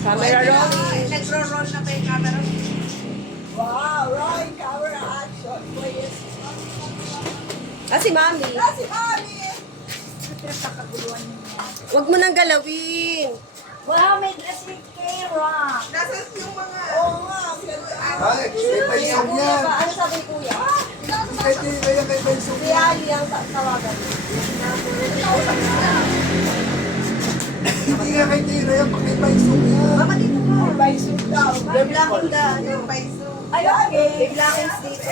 Camera rolling. Nagro-roll na ba yung camera? Wow, right, camera action, please. Si Mami. Si Mami! Huwag mo nang galawin. Wow, may dress ni Kira. Nasaan yung mga... Oo nga, Ay, kay Baysong yan. Ano sabi ni Kuya? Kay Tira yan, kay Baysong Si yan. Ali ang tawagan. Hindi nga kay Tira yan, kay Baysong yan. Mama, dito ka. Baysong daw. May blacking da. Yung Baysong. Ay, okay. May blacking dito.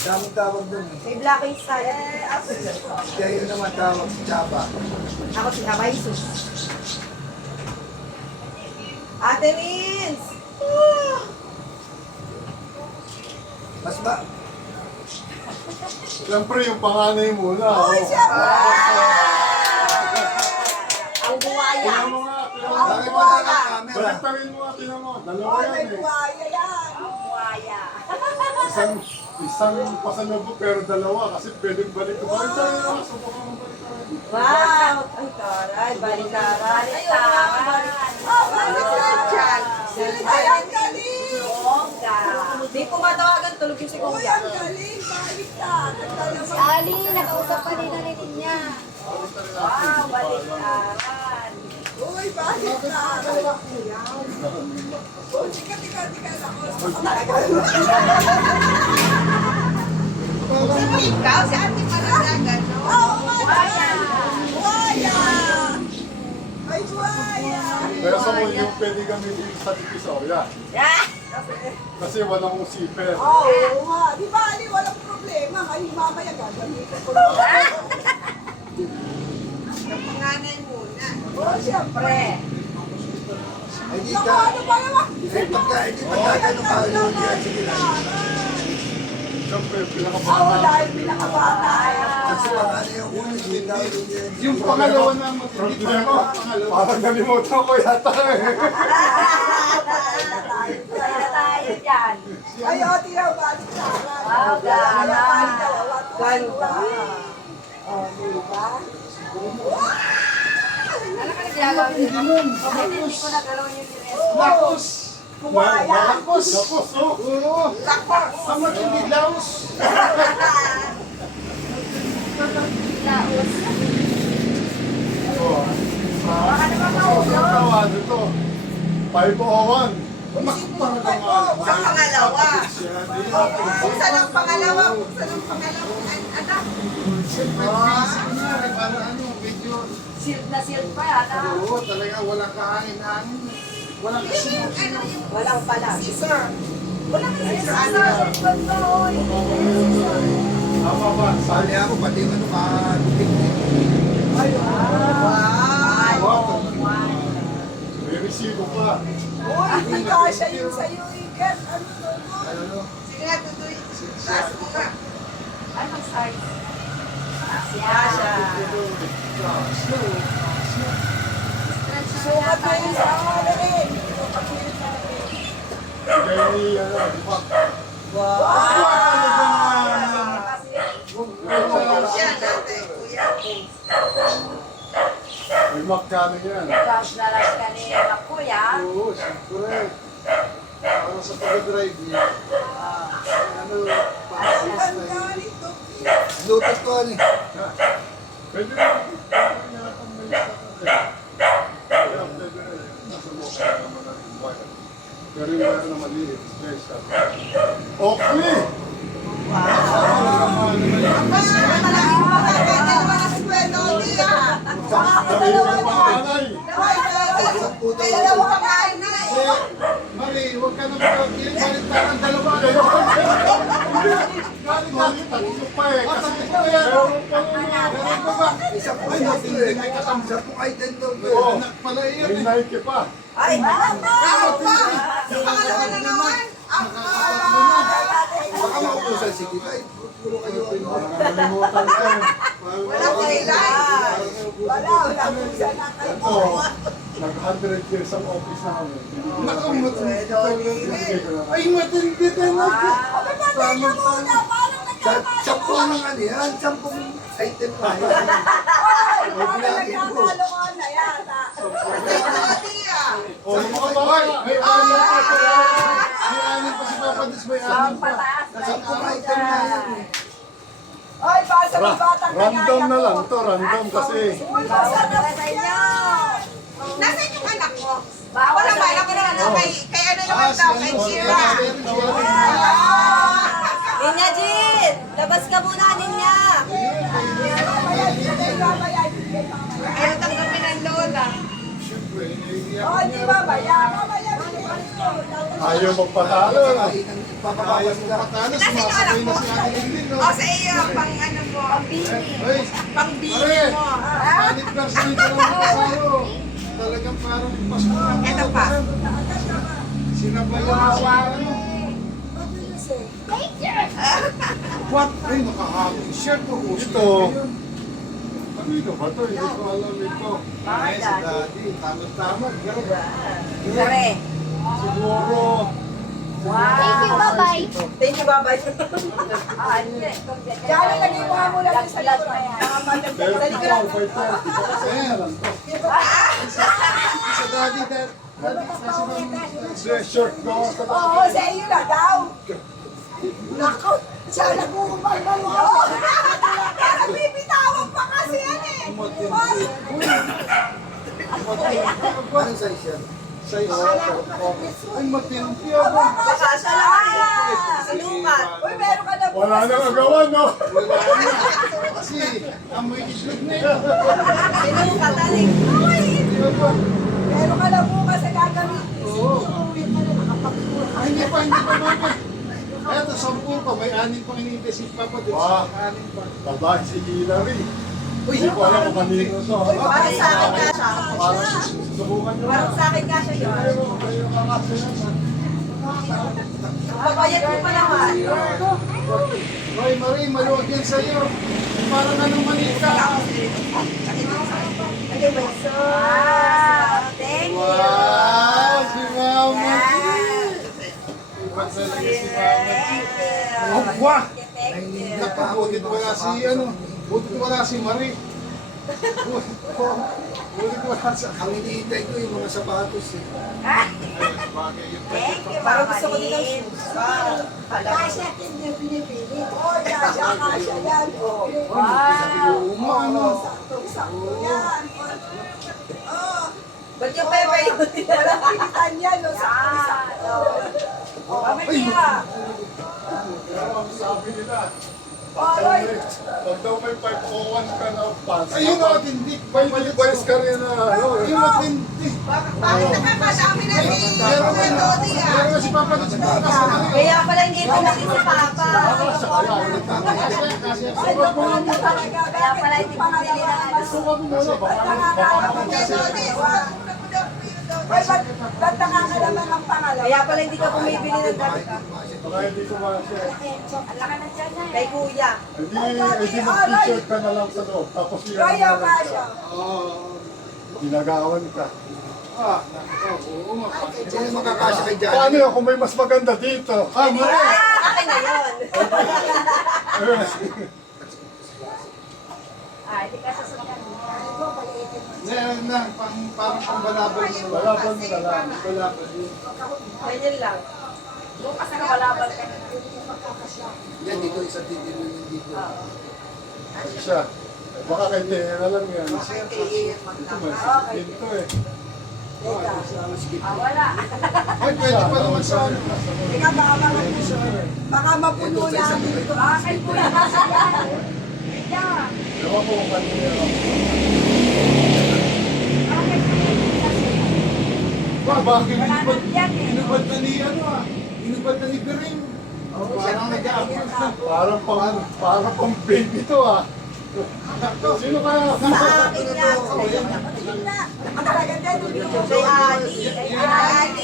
Daming tawag dun eh. May blacking style. Kaya yun naman tawag si Chaba. Ako si Kamay Sus. Ate Lins! Mas ba? Siyempre, yung panganay muna. Ay, siyempre! Ang buwaya. Tinan mo nga, tinan mo. Bakit mo na ang camera? Baliktarin mo nga, tinan mo. Dalawa Ay, yan may eh. buhaya yan. Buwaya. Isang pasalubog pero dalawa kasi pwedeng balik. Baliktarin mo nga, subukan mo baliktarin. Wow! Ay, taray. Balikaran. Oh, balikan dyan. Ay, ang galing! Bongga. Di ko matawagan. Tulog yung si Uy, Kuya. ang galing! Balikan! Si Ali, nakausap pa rin na rin niya. Wow, baliktaran. Uy, balikan! Oh, tika. Ikaw, si Ate Maranagan, no? Oh, Buwaya. buhaya! Ay, buhaya! Kaya sa mo yung pwede gamitin sa divisorya. Yeah. Kasi walang siper. Oo nga. Di ba, Ali, walang problema. Ngayon, mamaya gagamitin ko lang. Yung panganay muna. Oh, siyempre. Ay, di Naku, ka. ano ba naman? Ay, pagka ganun ka, yun yan. Sige lang. Siyempre, Oo, pinakabata. dahil pinakabata. Kasi pangalan yung una, hindi daw yun yan. Yung pangalawa na matindi pa ako. Parang nalimutan ko yata eh. Kaya na tayo dyan. Ay, o, tira, balik sa akin. Wow, gana. Ganda. Oh, di ba? Ano ka nagagawa niyo? Hindi ko nagalaw yung dress. Lakos! Kumaya. Lakos! Lakos, oh! Oo! Lakos. Sa matindi laos! Laos. Oh. Baka naman Ang mahulog. tawag ito. 501. Sa pangalawa. Buksan ang pangalawa. Buksan ang pangalawa. Anak. Silt na silt pa yata. Oo, talaga walang kahangin-hangin. Walang kasino. Walang pala. Caesar. Wala ka Ay, Caesar. sa pagkahoy. Tama ba? Sali ako, pati ano, picnic. Ay, wow. Wow. May resibo pa. Uy, hindi kasha yun sa'yo, Iker. Ano to? Ano, no? Sige nga, tutoy. Taas mo nga. Anong size? Asya. Sukat mo yun sa ano rin. Sukat mo yun sa ano rin. Kaya ni, di ba? Siya natin, kuya. May magkano yan. Tapos nalas ka ni Kuya. Oo, siyempre. Para sa pag-drive niya. Ano, pasis Ang na yun. galing to. Bluetooth ko, ano eh. Pwede na. Pwede na itong may isa ka rin. Kaya pwede na yun. Nasa mukha naman natin wire. Pero yung wire na maliit, special. Okay! Malaking makakita naman ang sweldo niya. Sabi ko yung panganay. May dalawa kang kainay. Mari, huwag ka na magkakil. Galit na ang dalawa. Galit na. Tatlo pa eh. Kasi meron pa meron pa ba? Isa po ay natin, may katamsa po ay tendo. Oo. May Nike pa. Ay, ako pa. Yung pangalawa na naman. Baka mauusan, sige tayo. Puro kayo. Nakalimutan ka. Wala ko ilan. Wala po siya na kayo. Ito, nag-100 years ang office namin. Naku, matindi. Ay, matindi din. Tama muna, parang Sampung ng ano yan, sampung item pa yan. Ay, Huwag lagi. Random na lang to, random kasi. Sa inyo. Nasaan yung anak mo? Bawal Wala ba? Alam ko na ano, kay ano naman daw, kay Kira. Ninya Jin! Labas ka muna, Ninya! Ayaw tanggapin ng lola. Siyempre, iniiyak Oh, di ba ba? Mamaya, ayaw magpatalo. Papabawas ka. Nasaan yung anak mo? O, sa iyo, pang ano mo, Hey, pang bili Mare, mo. anniversary ka lang kasalo. Talagang parang Pasko na. Ito pa. Sinabayan na sa ano. What? Ay, nakahaging shirt ko. Ito. Kanino ba to? Hindi ko alam ito. Ay, si Daddy. Tama-tama. Pare. Siguro. Thank you, bye-bye. Thank you, babay. Diyan, lagay mo nga muna sa likod. Pero ito, by 30. Kasi lang to. Sa Daddy, Dad. Hindi, short ko sa Oo, sa iyo na daw. Nako, siya nag-uubay na mo. Pero bibitawan pa kasi yan eh. Anong size yan? Size? Ay, matindi ako. Kasasya lang eh. Sinukat. Uy, meron ka na Wala nang agawan, no? Wala na. Kasi, amoy islog na yun. Sinukat, aling. Meron ka na bukas sa gagawin. Ay, hindi pa mama. Eto, 10 pa. May 6 pang hinihintay si Papa din. Wow. 6 pa. Babae si Hillary. Hindi ko alam kung kanino to. Parang sa akin ka siya. Parang susubukan nyo. Parang sa akin ka siya yun. Kayo mga sinan. Babayad mo pa naman. Hoy, Marie, maluwag yan sa'yo. Parang anong manika. Thank you. Wow, si Mama. Iba talaga si Mama. Oh, wah! Naku, butit wala si ano. Butit wala si Marie. Butit wala sa... Ang iniintay ko yung mga sapatos eh. Thank you, Parang Mama gusto ko din ng Lynn. shoes. Kasya, hindi pinipili. Oh, kasya yan. Uma, ano? Sakto yan. Oh, Ba't yung pepe yun? walang pilitan yan. No? Sakto. Ay, Pero ang sabi nila, Oy, pag daw may 501 ka na pass, ayun o, tindik. may request ka rin na ano. Ayun o, tindik. bakit nakakasami na si Meron Kuya Dodi ah? meron si Papa dito sa kasama. Kaya pala hindi mo naging si Papa. Ay, naku, talaga. Kaya pala hindi bumili na ano. Sukat mo muna, baka Kuya Dodi, wag mo na po daw Kuya Dodi. Ay, ba't nakakalaman ang pangalan? Kaya pala hindi ka bumibili ng ganito. baka hindi ko masya. Ang laki ng tiyan na Kay Kuya. Hindi mag-t-shirt ka na lang sa loob. Tapos yun Kaya ang kasya. ginagawan ka. Oo, Sino makakasya kay Johnny? Paano yun kung may mas maganda dito? Mare! Akin na yun. Hindi ka sasakyan. Meron na, parang pangbalabal mo. Balabal mo na lang. Balabal. Ganyan lang. Bukas na kabalabal ka na. Yan, dito isa dito yung dito. Siya. Baka kay Tea na lang yan. Ito may 16 to eh. Wala. Ay, pwede pa naman sa ano. Teka, baka mapuno na dito. Kay Kuya kasi yan. Yeah. Ewan ko kung kanina. Bakit Wala nang tiyan eh. inubad na ni ano ah? Inubad na ni Biring. Parang nag-a-approve na. Parang pang baby to ah. Sino kaya? Sa akin yan. Talaga din. Kay Ali.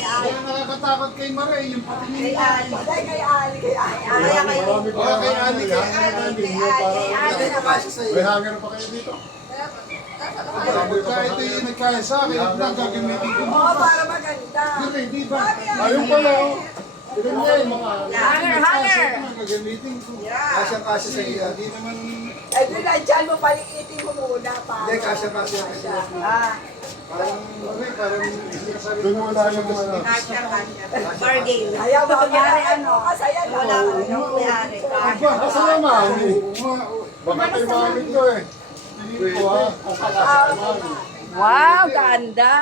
Kaya nakakatakot kay Mare, yung patingin Kay niya. Ali. Ay, kay Ali, kay Ali. Kaya kay Marami pa. Kaya kay Ali, kay Hindi ko kasya sa'yo. May hanger pa kayo dito? Pagka ito yung nagkaya sa akin, ito ang gagamitin ko. Oo, para maganda. Biring, di ba? Ayun pala oh. Tignan mo yung mga Hanger. Gagamitin ko. Kasya sa iyo. Hindi naman... Ay, doon lang dyan mo, palikitin mo muna. Hindi, kasya kay sa'yo. Parang, parang sinasabi doon wala yung ano. bargain. Ayaw mo, Kunyari, ano? Kasi ayan, Wala ka. Yung may-ari. Asa naman? Oo nga, oo. Baka tayo mami ko eh. Tingin ko ha, kung kakasal mami. Wow, ganda.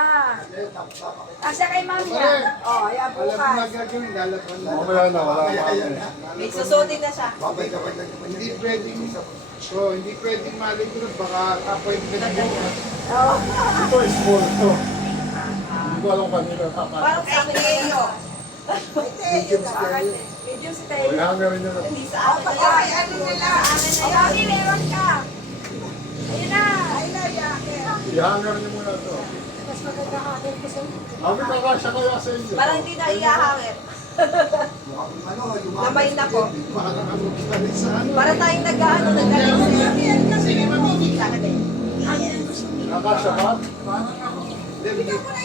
Asya kay mami Pare, yan. Oh, ayan Alam mo bukas. na gagawin, lalaban na. mamaya na, wala mami. May susutin na siya. Babay ka pa lang naman. Hindi pwedeng, hindi pwedeng mali ko rin, baka kapoy mo na Oh. Ito is small to. Hindi ko alam kanila kakain. Parang sa akin ngayon. Medium scale. Medium si O, Tayo. ihanga rin yun. Hindi sa akin. Ay, ano nila? O, mami, meron ka. Ayun na. Ayun na, jacket. Ihanga rin yun muna to. Mas maganda ka akin ko sa inyo. Mami, kakasya kaya sa inyo. Parang hindi na iahangit. Mukhang ano, yung Lamay na po. Baka nakamuki ka rin sa ano. Para tayong nag-ano, nag-ano. Sige, mamimig. Kakasya ba?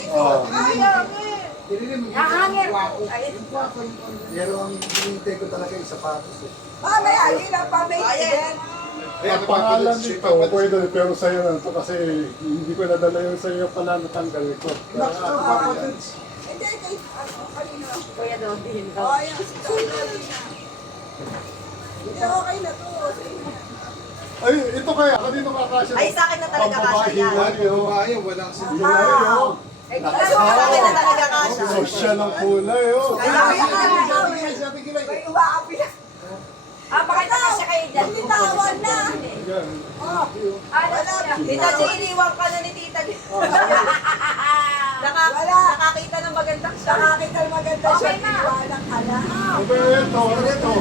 Oo. Hahangin. Pero ang hinihintay ko talaga yung sapatos eh. Mamaya, yun ang pamay-event. Ang pangalan nito, pwede, pero sa'yo na ito kasi hindi ko nadala yung sa'yo pala natanggal ko. Hindi, kay ano, kanina. Kuya Dodi. Oh, ayan. Hindi, okay na to. Ay, ito kaya, kanino kakasya? Ay, sa akin na talaga kasya yan. Babae, walang Kulay, Eh, Sa akin na talaga kasya. Sosya ng kulay, oh. may umaapi na. Ah, pakita na siya kayo dyan. Bitawan na. Yan. Oh, ano siya? Tita J, iniwan ka na ni Tita J. Nakakita ng magandang siya. Nakakita ng maganda siya. Okay na. Iwanan ka na. Ito, ito.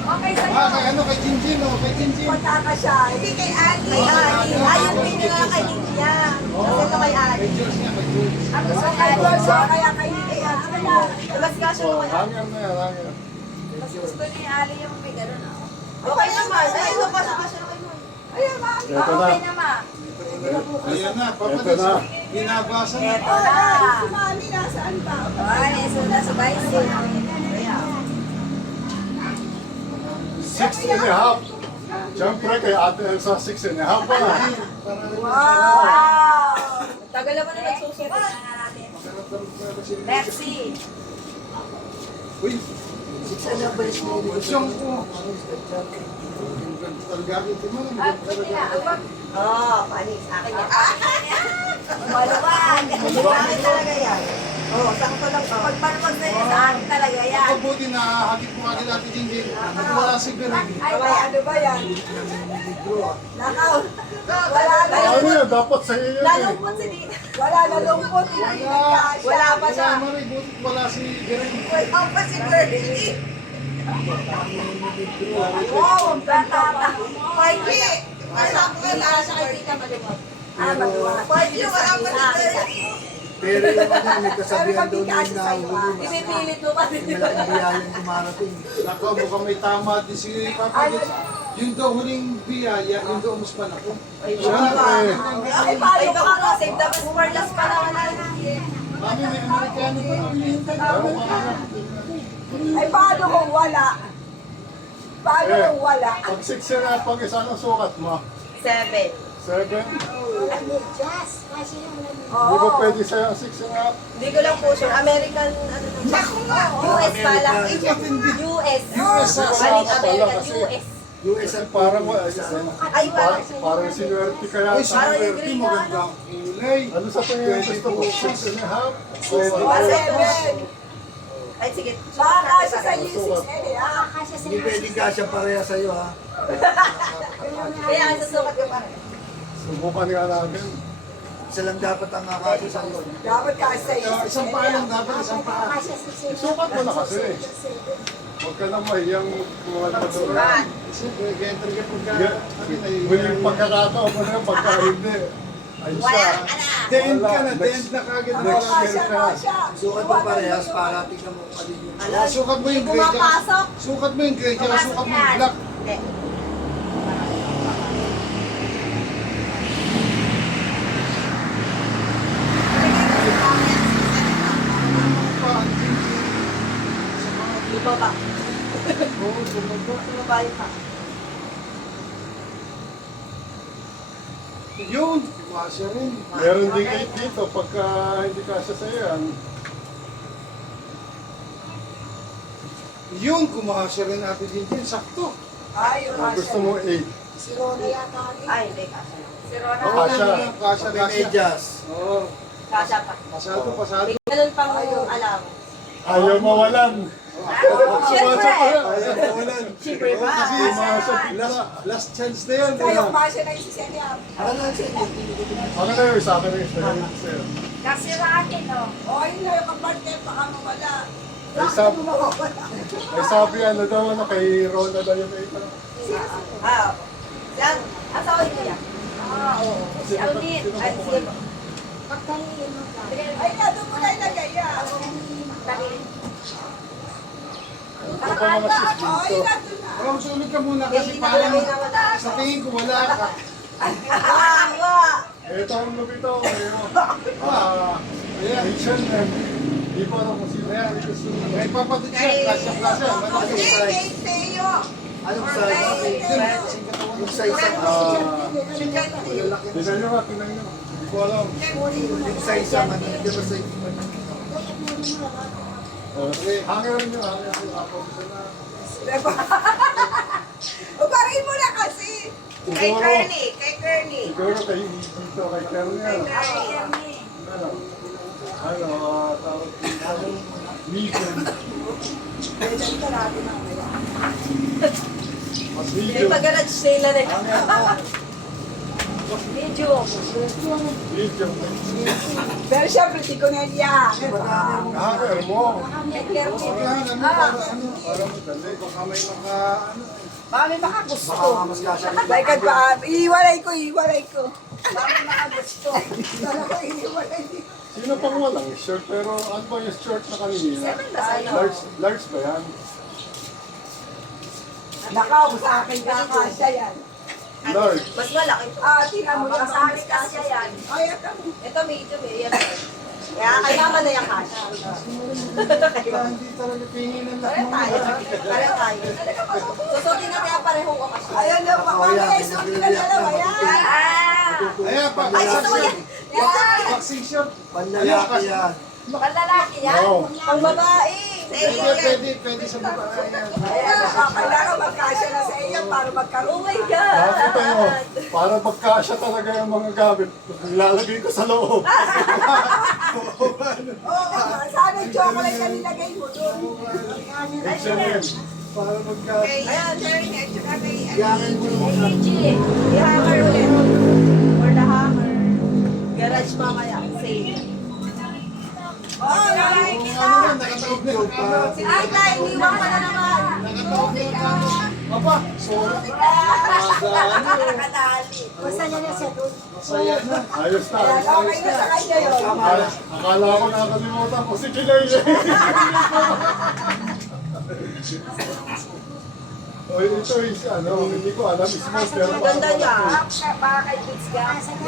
Okay sa'yo. kay ano, kay Jinjin, oh, kay Jinjin. Punta ka siya. Hindi kay Annie. Kay Ali. Ayun, pinyo na lang kay Ninja. Kasi ito kay Ali. Kay Jules nga, kay Jules. Ang gusto So, niya. kay Gorso, kaya kay Annie. Mas kasya Oh, naman. hanger na yan, hanger. Mas gusto ni Ali yung may gano'n. Okay naman. Ayun, kasya na kayo. Ayan, ma'am. Ito na. Okay na, ma. Ayan na, Ito na. binabasa na. Eto Oh, na. dahil si Mami nasaan ba? Ay, sunda sa bicycle. 6.5. Siyempre, kay Ate Elsa, 6.5 pa. Wow! Tagal naman na nagsusukat. Merci. Uy, Siyang po. Ah, buti na. Abang. Oo, panis. Akin yan. Maluwag. Akin talaga yan. Oo, sakto lang to. Pagpalpag na niya sa akin talaga yan. mabuti na hakit ko agad natin Jinjin. Wala si Beren. Ay, Ay, ano ba yan? Nakaw. Wala na. Ano yan? Dapat sa iyo yun eh. Nalungkot si Dita. Wala na lungkot. Hindi nagkasya. Wala pa siya. Wala man, buti wala si Beren. Wala pa si Birdie. Wow, ang ganda pa. Mikey! Masama ka na siya kay Tita Maluwag. Ah, maluwag. Mikey, wala pa si Birdie. Pero yung ano, may Pero kasabihan pag doon hindi kasi na sa'yo, ah. Ipipilit mo pa May malaking biyayang dumarating. Nako, mukhang may tama din si Papa. Yung daw huling biyaya, yung daw umuspan ako. Siyempre. Ay, paano Ay, ka? baka nga, save the best for last ka naman. Mami, may Amerikano pa lang hinihintay namin. Ay, paano kung wala? Paano kung wala? Pag 6.5, pag isa ng sukat mo. 7. 7. Jazz. Kasi yung Hindi ko pwede sa'yo ang 6.5. Hindi ko lang po sure. American, ano lang. US pala. US. Balik American, US. US Kasi parang Ay, wala. parang sinuwerte kaya Ay, sa Parang yung sinuwerte, green na, maganda ang kulay. ano sa tingin mo gusto ko? 6.5? Seven. Ay, sige. Baka kasi sa U6 ah. Kasya sa Hindi pwedeng kasya pareha sa'yo ha. Kaya ang susukat ko pa rin. Subukan nga namin. Isa lang dapat ang kakasya sa'yo. Dapat kasi sa U6 Isang paa lang dapat, isang paa. Kasya sa sila. Sukat mo na kasi. Huwag ka na mahiyang kumagal pa doon. Siyempre, gentry ka pagka. Huling pagkakataon mo na yung pagka hindi. Ayos Wala na. ka na. Dent ka na, dent na kagad. Next year Kasya, ka. kasya. Sukat mo parehas para tingnan mo pa din yung... Sukat mo yung Hindi grade. pumapasok. Sukat mo yung grade, tsaka sukat mo yung black. Hindi. Ibaba. Ibaba yung pa. Yun, kasya rin. Meron din 8 dito pagka hindi kasya sa'yo yan. Yun, kumakasya rin natin din, sakto. Ay, yung Kung gusto mo 8. Si Rona yata. Ay, hindi, kasha. Si Rona. Oh, kasha. Kasha, May kasha. medyas. Oo. Kasha pa. Pasado, pasado. May ganun pang alam. Ayaw mawalan. Siyempre! Ayaw mawalan. Siyempre ba? Kasi masya, last chance na yan. Kayong basya na yung si Senya. Ano lang siya? Ano na yun? Sa akin rin. Sa'yo. Kasi racket, oh. O, yun na yung kapartner, baka mawala. Ay, sabi ano daw, ano, kay Rona daw yung ito. Ah, yan. Asawa niyo yan. Ah, oo. Si Aunit. Ay, sige po. Ay, doon mo na ilagay yan. Ito pa mga sis O, dito. yun na doon na. Parang sulit ka muna Hindi kasi na parang kalagay naman na. sa tingin ko wala ka. Ito ang lubito. Ayan, Asian na. Hindi ko alam kung sino yan. Ito sino. May papatit siya, klasya-klasya. Malaki. Okay, kay Teo. Anong size? Yung size ng Tignan nyo nga, tignan nyo. Hindi ko alam. yung size ng ano, di ba sa Hanger nyo, hanger nyo. Ako, isa na. Ubarin mo na kasi. Kay Curly, kay Curly. Siguro kayo dito, kay Kernel. Ano, tawag dito. Medium. Mas May medium. pag-garage sale na rin. Medium. Medium. Pero syempre, si Cornelia. Hanger mo. Kaya ano, Para madali. baka may maka, ano, Baka may makagusto. mas kasya. Like, iiwalay ko. Baka may makagusto. Talaga, iiwalay. Sino pang walang shirt? Pero ano ba yung shirt na kanina? Large ba yan? Nakaw, sa akin kakasya yan. Large. Mas malaki ito. Tingnan mo Baka yung sa akin kasya yan. Ay, ito. Ito medium eh. Yan. Kaya kailangan na yung cash. kaya hindi talaga tingin ng lahat. Pareho tayo. Susutin natin ang parehong okasyon. Ayan na, mamaya isuti na dalawa yan. Ayan, pa, Ay, gusto mo yan? boxing short. Panlalaki yan. Panlalaki yan. Oo. Pang babae. Pwede sa babae yan. Kailangan magkasya na sa iyo para Oh magkaroon. my God. Nakita nyo, para magkasya talaga yung mga gamit, nilalagay ko sa loob. Sana chocolate na nilagay mo doon. H&M. Para magkasya. Ayan, Terry, at saka kay Yangan mo naman. Gigi. i-hammer ulit. For the hammer. Garage mamaya. Sale. Oh, like it. Nakataob na yung para. Ay, tayo, iniwan ko na naman. Nakataob na yung para. Papa, sorry. Nakadali. Basta niya na siya doon. Masaya na. Ayos na. Okay na sa kanya yun. Akala ko nakalimutan ko si Kilay. Oy, ito is ano, hindi ko alam, small pero Ang ganda niya. Baka kay Bits ka.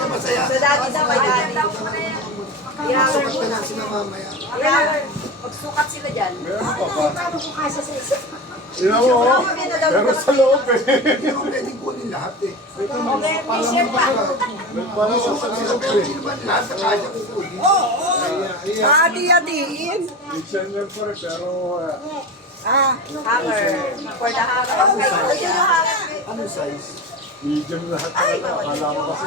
Masaya. Sa dati daw, kay daddy. I-hammer Sukat mo. ka lang sila mamaya. I-hammer. Magsukat sila dyan. Meron pa ba? Paano kung kasya sa isa? Ina mo, oh. Pero sa loob eh. Hindi ko pwedeng kunin lahat eh. O, may t-shirt pa. Nagpalawa sa loob eh. Hindi naman lahat sa kasya kukunin. Hati-hatiin. H&M pa rin, pero Hammer. For the hammer. Okay, ito yung hammer. Anong size? medium lahat talaga. Akala ko kasi.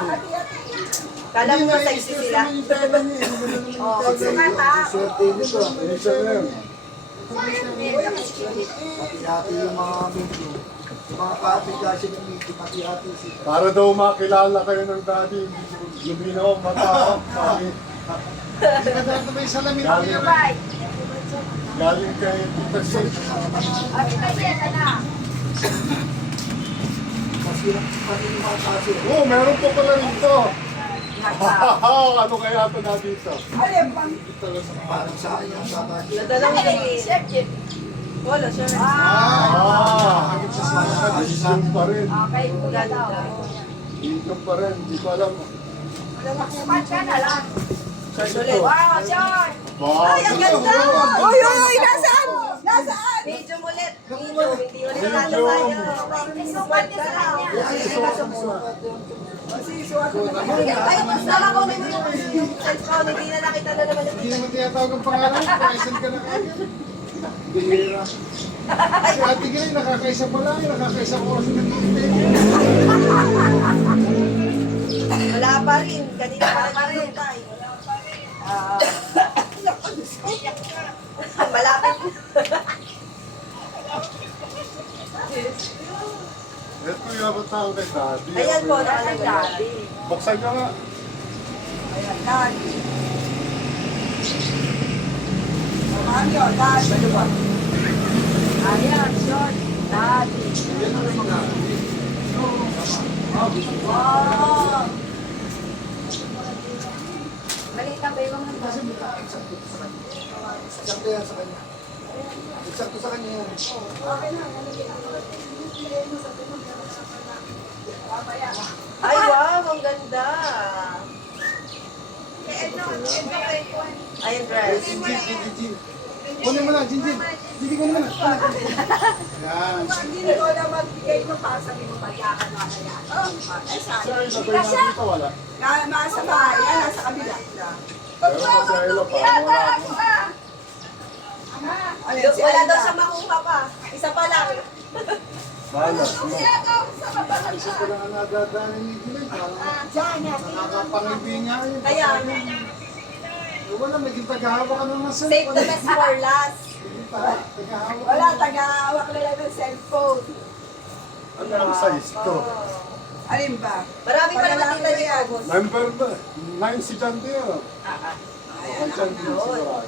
Kala mo sa sexy sila. Sukat ha. Swerte nito. H&M. Hati-hati yung mga medyo. Yung mga kapit kasi ng medyo, hati-hati sila. Para daw makilala kayo ng daddy, luminaw ang mata. Hindi ka dapat may salamin ko yan. Bye. Galing kay Tita Sid. At ito na. Kasi pati yung mga kasi. Oh, meron pa pala rito. Ano kaya ito na dito? Alin, pang Parang sa akin yung kakasya. Nadalang ni Chef. Wala, sure. Medium pa rin. Okay, mula daw. Medium pa rin. Hindi ko alam. Sukat ka na lang. Size ito. Wow, John. Ay, ang ganda! Uy, nasaan? Nasaan? Medium ulit. Medium. Hindi ulit natin tayo. Sukat niya sa kanya. Ay, mas nakakunin mo yung cellphone. Hindi na nakita na naman yung Hindi naman tinatawag ang pangalan. Present ka na kayo. Bihira. Si Ate Gray, nakakaisa pa lang, nakakaisa ko kasi nag-iintay. Wala pa rin. Kanina pa rin tayo. Malapit. Ito yung abot kay Daddy. Ayan po, nakalagay. Buksan ka nga. Ayan, daddy. Samahan nyo, daddy. Ayan, short. Daddy. Wow! Maliit ang bayo ng Eksakto yan sa kanya. Eksakto sa kanya yan. Ay, wow, ang ganda. Ayun, dress. Jin. Kunin mo na, Jin. Jin, kunin mo na. Yan. Hindi ko na magbigay mo para sabi mo pagyakan na kaya. Ay, sayang. Sabay natin ito, wala. Nasa bahay, yan, nasa kabila. Pero pa sa ilo pa, wala ako. Ayan, si Wala daw Aida. siya makuha pa. Isa pa lang. Balas mo. Isa ko lang ang nadadaanan ni Gray. Parang nakakapangibig niya yun. Kaya, Wala, naging tagahawa ka ng mga save the best for last. Tagahawa ka. Wala, taga-hawak na lang ng cellphone. Ano ang size to? Alin ba? Marami pa naman tita ni yan. August. Number 9 si Jandy yun. Ay, Jandy siguro.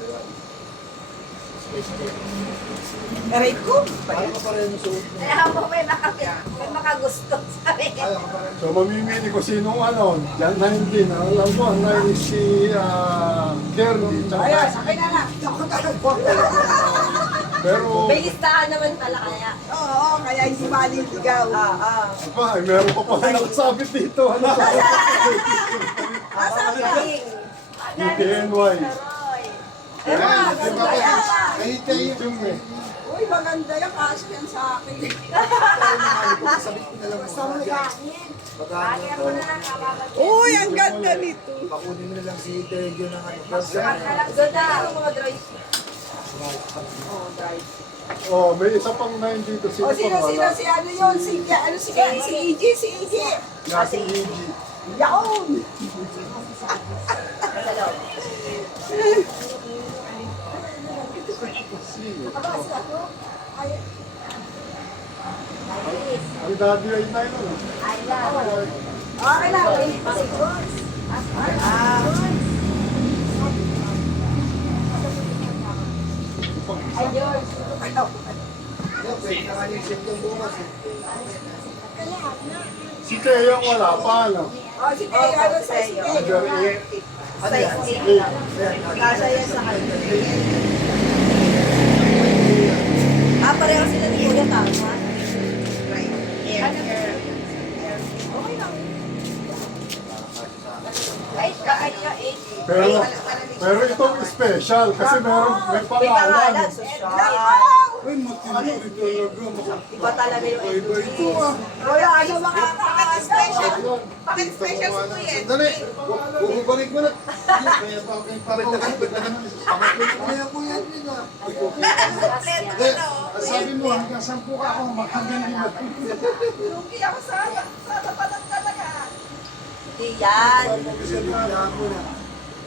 Aray ko. Ayaw ka pa rin yung suot mo. Kaya mo may makagusto sa akin. Ayaw ka pa rin. So mamimili ko sinong ano, Jan 19, alam mo, 9 si Kerly, tsaka Ayan, akin na lang. Ako talaga. pero, May listahan naman pala kaya. Oo, kaya hindi maliligaw. aba, ay, meron pa pala nakasabit dito, ano, Asan ka? UPNY. Yan, di ba kayo? Kahit Yung eh. Uy, maganda yung kaso yan sa akin. Sabit ko na lang mo. Pagkano Mo na lang kababag. Uy, ang ganda nito. Pakunin mo na lang si Tergyo ng ano. Pagka. Ganda ang mga dry. Oh, may isa pang 9 dito, O, sino sino, pang sino, wala? si ano yun? Si Iggy, si Iggy. Nga si EG. Yaon. Sa loob. Ang daddy ay 9 ano? I love. Okay lang. Ayun. Yan, pwede na nga yung shift yung bukas eh. Si Teyong wala pa, ano? O, si Teo, ano sa si Teo? Number 8. Ano yan? Size 8. Ayan, Kasha yan sa kanya. Pareho sila ni Kuya Tama. Ay, ay, ay. Pero itong special, kasi may May pangalan. pangalan. Social. Ay, matindi talaga. Iba talaga yung Iba ito ah. Wala, ano mga special? Pakit-special si Kuya. Sandali, bubalik mo na. Kaya pa ako yung papakabit na naman. Kaya po yan din ah. Sabi mo, hanggang 10 ka ako, hanggang 5. Lugi ako sa tapanan talaga. Hindi yan. Kaya po na.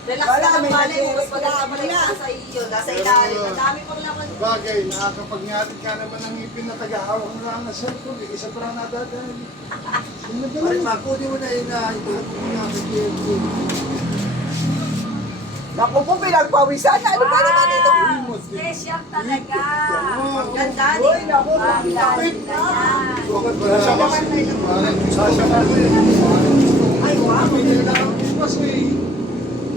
Relax Wala, lang may pala mo. Mas nag-reklamo madami na. na sa iyo. Nasa ilalim. Ang dami pang laman. Bagay, nakakapagnyari ka naman ng ngipin na tagahawak na lang ng cellphone. Isa pa lang nadadaan. Sino ba Ay, naman? makunin mo na yun na. Itulat mo na sa Tergyo. Naku po, pinagpawisan. Ano ba naman ito? Special talaga. Ang ganda. Uy, naku, Ang kapit ganda na. yan. Sasya ba? Sasya ba? Ay, wow.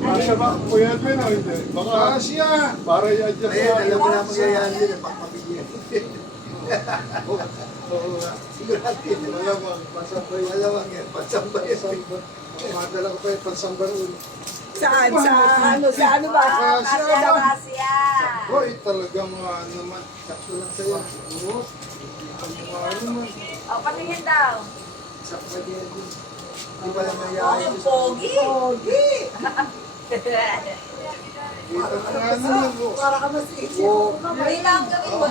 Sasya ba? Kuya Edwin o hindi? Baka Kasya! para i-adjust Ayan, alam mo sa na magyayaan din. Pakpapigyan. Oo nga. Sigurado yun. Malamang, pansambay. Malamang yan. Pansambay yan. Madala ko pa yung pansambay ulo. Saan? Sa ano ba? Kasya, kasya. Hoy, talagang naman. Sakto lang sa'yo. Oo. Ang naman. O, patingin daw. Sakto yan. Hindi pa lang Oh, nagyayaan. yung pogi. Pogi. Kita ka nga naman. Para ka masisip. Oo. Wait lang, gawin mo.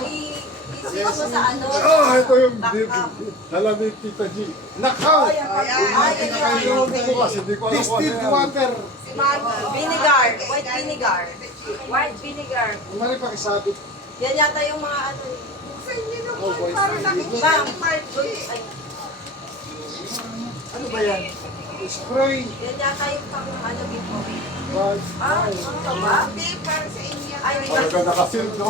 Sino mo sa ano? Oh, ito yung Backup. dala ni Tita G. Nakaw! Ay, Ayun ko kasi hindi ko alam kung ano Distilled yan. water. Vinegar. White vinegar. White vinegar. Kumari pa kisabit. Yan yata yung mga ano. Sa inyo nung Oh, boys. parang nakikita Ma'am. ni Margie. Ay, Ano ba yan? Spray. yan yata yung pang ano before. Ito ba? Hindi, para sa inyo. Ay, may Talaga nakasil, no?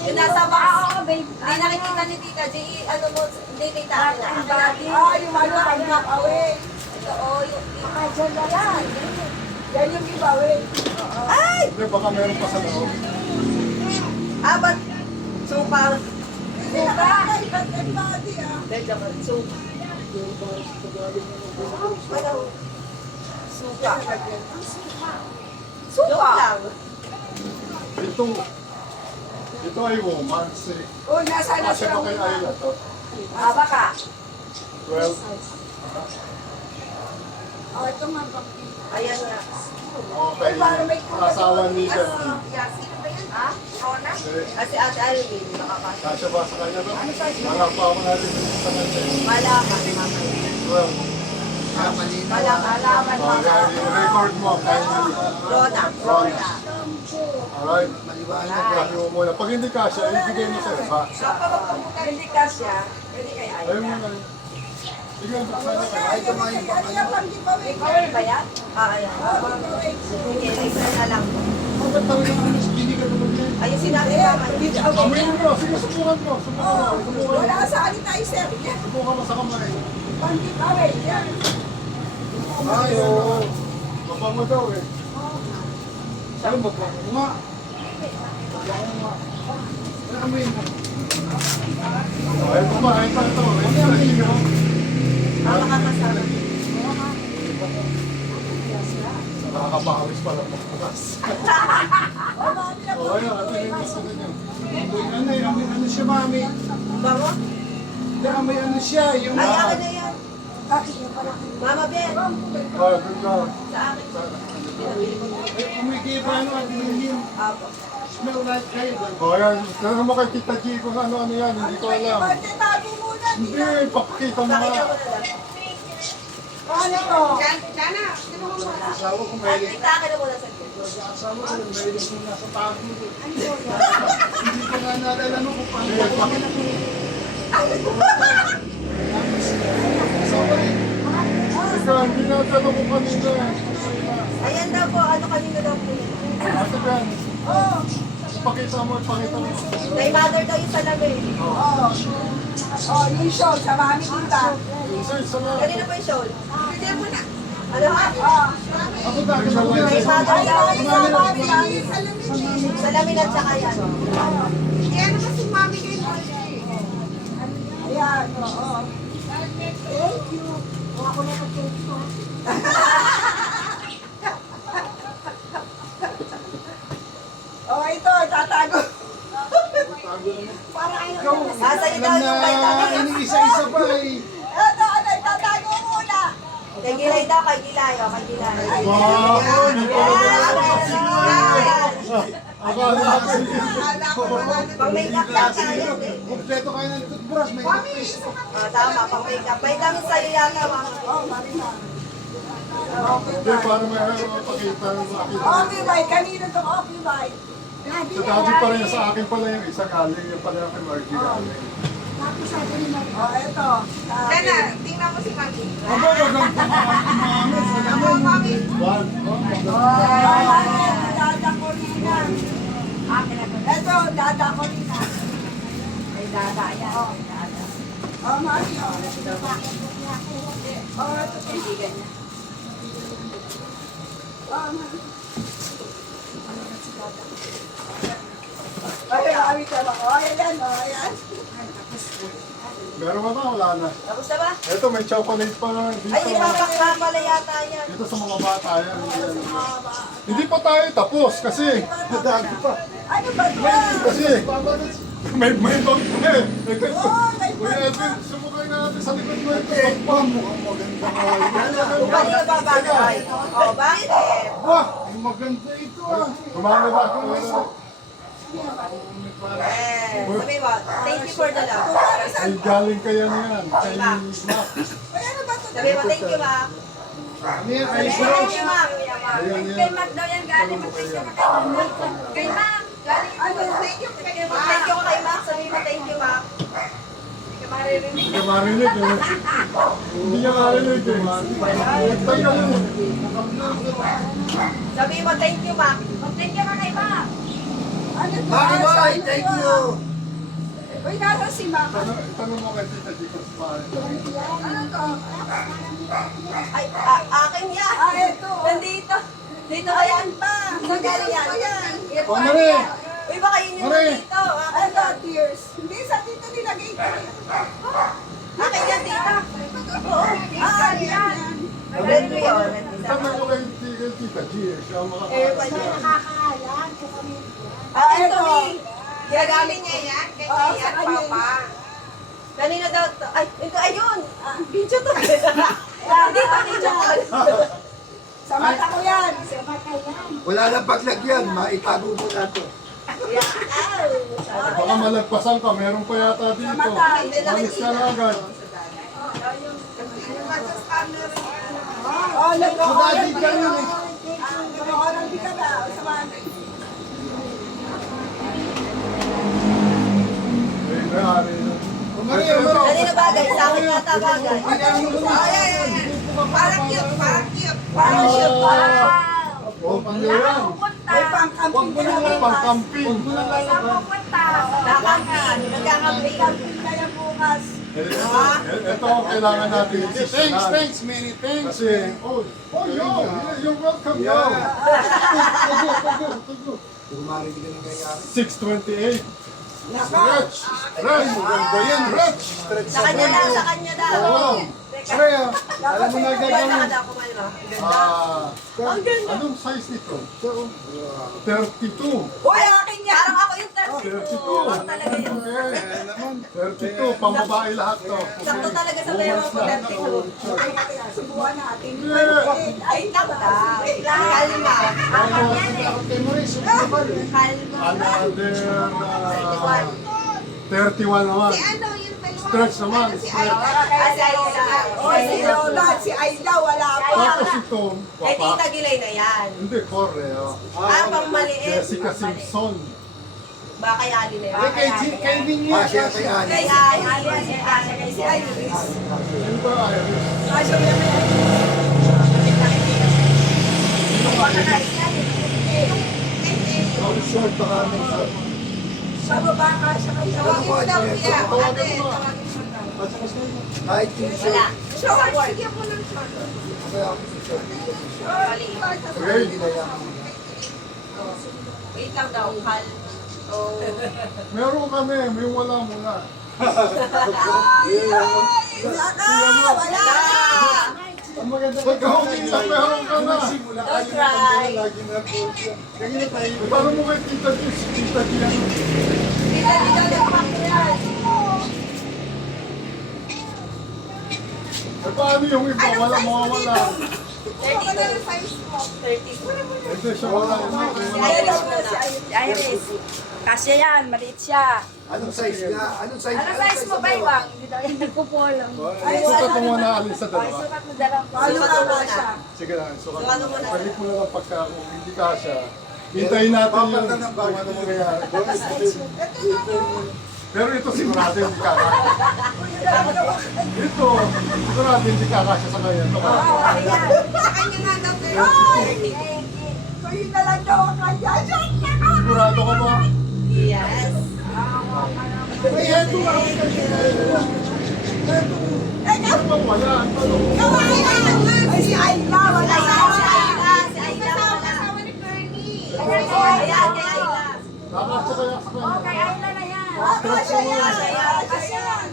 yung nasa box. Oo, babe. Hindi nakikita ni Tita J. Ano mo, hindi kita na. Ang body. Yung ano, pag away. Ito, oh, yung... Diyan na yan. Yan yung giveaway. Ay! Hindi, baka meron pa sa loob. Ah, ba't? Supa. Hindi nakakaibat ang body ah. Supa. Ano? Supa. Supa. lang. Ito ay woman's eh. Oh, nasa na Kasi ba kayo ay ito? Baka. 12. Oh, ito nga ba? Ayan nga. Okay. Asawa ni Jan. Sino ba yan? Ha? Rona? Kasi Ate Alvin, nakakasya. Kasya ba sa kanya to? Mga pa ako natin sa kanya. Malaman, mamaya. 12. Malaman. Okay, record mo. Kaya Rona. Alright. Maliwanag. Sabi mo muna. Pag hindi kasya, ibigay mo sa iba. Hindi kasya. Pwede kay Ay. Ayun mo na. Sige, buksan na kayo. Ay, ito nga yung Ano yung pang giveaway? Ikaw ba yan? Ayan. Sige, later na lang. Bakit tawag ng ano? Binigan naman yan. Ayun sinabi naman. Amoyin mo. Sige, subukan mo. Subukan mo. Subukan mo. Wala sanitizer yan. Subukan mo sa kamay. Pang giveaway yan. Ay, oo. Mabango daw eh. Ano ba po? Nga. Nga. Ano amoy mo? Ay, kumain pa ito. Ay, sige mo. Makakasama. Nakakapawis pa lang magbukas. Oo, ayun. Ito yung gusto niyo. Ano eh, ano siya mami? Bango? May ano siya, yung... Ay, akin na yan. Mama Ben. Ah, good job. Sa akin. Kumikiba ano, at hindi Apo. smell like kayo. O yan, tanong mo kay Tita G kung ano-ano yan, hindi ko alam. Pwede tago muna. Hindi, papakita mo Pakita nga. mo na lang. Ano to? Jana, sino mo muna? Asawa ko Ay, may kita ka na muna sa asawa ko may yung nasa tago. Hindi ko nga naalala no kung paano. Sige, pakita. Asawa eh. Ika, hindi na tanong ko kanina. Ayan daw po, ano kanina daw po. Ate Ben, pakita mo, pakita mo. Kay mother daw yung salamin. Oh, yung show sa mami kita. Insert sa mga. Kanina po yung shawl. Bigyan mo na. Ano ha? Ako dati sa Kay mother daw Ay, yung sa salamin. mami, salamin. Salamin at saka yan. Yan naman si mami kay Margie. Ayan, oo. Thank you. Ako na pagtuto. Oh, ito, tatago. Para ano? Nasa iyo daw yung vitamin. Iniisa-isa pa eh. Ito, ano, tatago muna. Kay Gilay daw, kay Gilay. O, kay Gilay. Wow, hindi pa Akala natin. Ala ko wala na. Pang makeup lang tayo. Kompleto kayo ng toothbrush, may toothpaste. Tama, pang makeup. Vitamin sa'yo yata, mama. Oh, mami na. Hindi, para may mapakita. Okay, bye. Kanino to? Okay, bye. Sa dati pa rin, sa akin pala yung isa galing, yung pala kay Margie galing. Oh, ito. Dana, tingnan mo si mami. Aba, gagawin pa Ako, mami. One. Dada ko rin na. Ito, dada ko rin na. Ay, dada yan. Oh, mami. Oh, ito. Kaibigan niya. Oh, mami. Ay, mami ka ba? Oh, ayan, oh, ayan. Meron ba? Wala na. Tapos na ba? Ito, may chocolate pa dito. Ay, ipapakla pala yata yan. Dito sa mga bata yan. Hindi pa tayo tapos kasi nadagi pa. Ano ba ito? Kasi may bag pa eh. Oh, may Kuya Edwin, sumukay na natin sa likod mo ito. Pagpam. mukhang maganda nga. Kung kanino ba bagay? O, bakit? Wah! maganda ito ah. Kumana ba ako? Sabi mo, thank you for the love. Ay, galing kaya niyan. Kay Mac. Ay, ano ba ito? Sabi mo, thank you, Ma. Ano yan? Ay, Sabi mo, thank you, Ma. Ayan Kay yan. Mac daw yan galing. Mag-thank you ka kay Mac. Kay Mac. Galing Ano, thank you. Thank you ko kay Ma. Sabi mo, thank you, Ma. Hindi ka marinig eh. Hindi niya marinig eh. Tayo yun. Sabi mo, thank you, Ma. Mag-thank you ka kay Mac. Ano to? Maki boy, thank you. Uy, nasa si Mama. Tanong mo kay Tita Jikos pa. Ano to? Ay, akin yan. Ito. Nandito. Dito ka yan. Pa. Saan galing yan? Ko yan. O, Mari! Uy, baka yun yung Mari! nandito. Ito, tears. Hindi, sa dito nilagay ko. Akin yan, tita. Ah, yan. Ready mo yun. Tanong mo kay Tita G. Siya ang Nakakahalan ko kami. Ito, Mi. Gagamit niya yan. Oo, sa kanya. Kanina daw, ay, ito, ayun. Video to. Dito, video call. Sa mata ko yan. Wala nang paglagyan, maitago mo na to. Baka malagpasan ka, meron pa yata dito. Malis ka na agad. Oh, Daddy ka yun eh. nag-oral di ka ba? Sa mata. Eh, may-ari na. Kanina bagay, sa akin yata bagay. Parang cute, parang cute. Parang shoot. Oh, pangyayan. May pangkamping Huwag mo na lang pangkamping. Nakakampi. Nagkakampi. Kaya bukas. Ito ang kailangan natin isisinan. Thanks, many thanks. Kasi, you're welcome Yeah. now. Kung marinig ka ng kaya. 628. Stretch! Stretch! Maganda yan, stretch! Sa kanya daw, sa kanya daw. Oo. Freya, alam mo na Kumain na ka gagawin. daw, kumain na. Ang ganda. Ah, Ang ganda. anong size nito? 32. Uy, akin yan. Parang ako yung 32. Ako talaga yun. Okay. 32, pambabae lahat to. Sakto talaga sa bayaw ko 32. Subuhan natin. Ay, lang daw. Kalma. Kalma. Another 31 naman. Ano yung Stretch naman. Si Stretch. Aida. O, si Lola, si Aida, wala pa. Tapos ito, Eh, tita Gilay na yan. Hindi, Corre. Pang maliit. Jessica Simpson. Baka kay Ali na yan. Kay Vinny. Pasya kay Ani. Kay Ali. Kay si Iris. Yun ba, Iris? Kasya yan. Ang short pa kami. Sa baba, kasya kayo. Tawagin mo daw, kuya. Tawagan mo. Kahit yung short. Wala. Short, sige po ng short. Kaya ako sa short. Okay. Hindi na yan. Wait lang daw. Kal. Oh. Meron kami, may wala muna. Wala ka! Wala ka! Ang maganda. Pagka umiiyak, meron ka na. Don't cry. Paano mo kay Tita G? Tita G ano? Tita Gilay nagpack yan. Eh, paano yung iba? Wala mawawala. Ano yung size mo? 30. Hindi siya wala. Iris mo si Iris. Kasya yan, maliit siya. Anong size nga? Anong size? Ano size mo, Baywang? Hindi daw yan nagpupulang. Sukat mo muna alin sa dalawa. Sukat mo dalang Ano ka ba siya? Sige lang, sukat Sukat mo mo. muna. Balik mo na lang pagka kung hindi kasha. Hintayin natin yun. Kung ano mangyayari. Pero ito sigurado hindi kakasya. Ito, sigurado hindi kakasya sa ngayon. Sa kanya nga daw pero. So yun na lang daw ang kanya. Sigurado ka ba? Yes. Ay, eto nga. Ano ba wala? Ang tanong. Ay, si Ayla, wala Si ka. Ayla. Si Ayla wala. Ayan, kay Ayla. Kakasya kaya sa kanya. Kay Ayla na yan. Kasya yan. Kasya yan.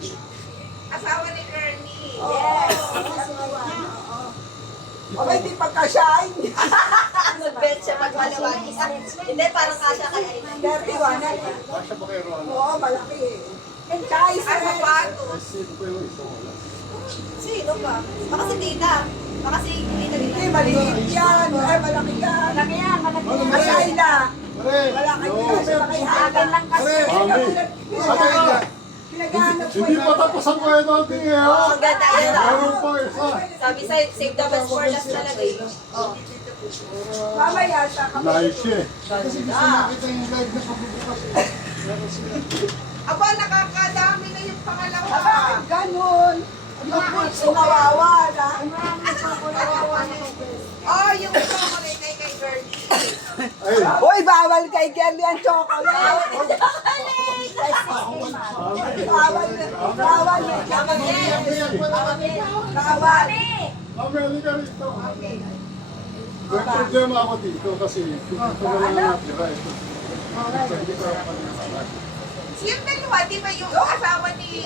Asawa ni Ernie. Yes. Okay, di pagkasyain. Nag-bet siya pag malawag. Hindi, parang kasya kay Ayla. 31. Kasya ba kay Ron? Oo, malaki eh. Tsaka isa sapatos. Sino pa yung isa wala? Sino ba? Baka si tita. Baka si Lita Hindi, maliit yan. Ay, malaki yan. Malaki yan, malaki yan. Ay, Ayla. Pare, Wala kayo yo. malaki Sa akin lang kasi. Pare, mami. Ate, Pinaghahanap ko hindi pa yun. tapos ang kwento natin eh. Oo, ang ganda yan. Meron pa isa. Sabi sa'yo, save the best for last talaga eh. Mamaya siya kapag. Nice eh. Kasi gusto makita yung live na pagbubukas eh. Meron sila. Aba, nakakadami na yung pangalawa. Bakit ganun? Bakit sumawawala? Oh, yung chocolate ay kay Gertie. Ay, Uy, bawal kay Kelly ang chocolate. Bawal. Bawal. Tama yan. Bawal. mami, halika rito. May problema ako dito kasi dito na lang natira ito. Hindi ko Yung dalawa, di ba yung asawa ni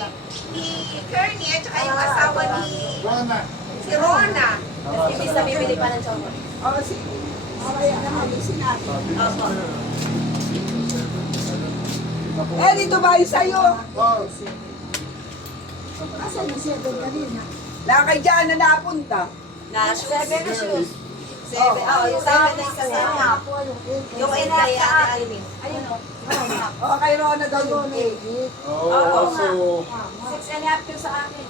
Kearney at saka yung asawa ni Rona. si Rona? Hindi sa bibili pa ng chocolate. O, si... Okay, naman, sinabi. Eh, dito ba yung sa'yo? Oh, Asan na siya doon kanina? Lakay dyan na napunta. Na shoes. Seven. Oh, yung 7 na isa sa yung 8 kay Ate Alvin. O, kay Rona daw yung 8. oh, so, 6 and a half yung sa akin.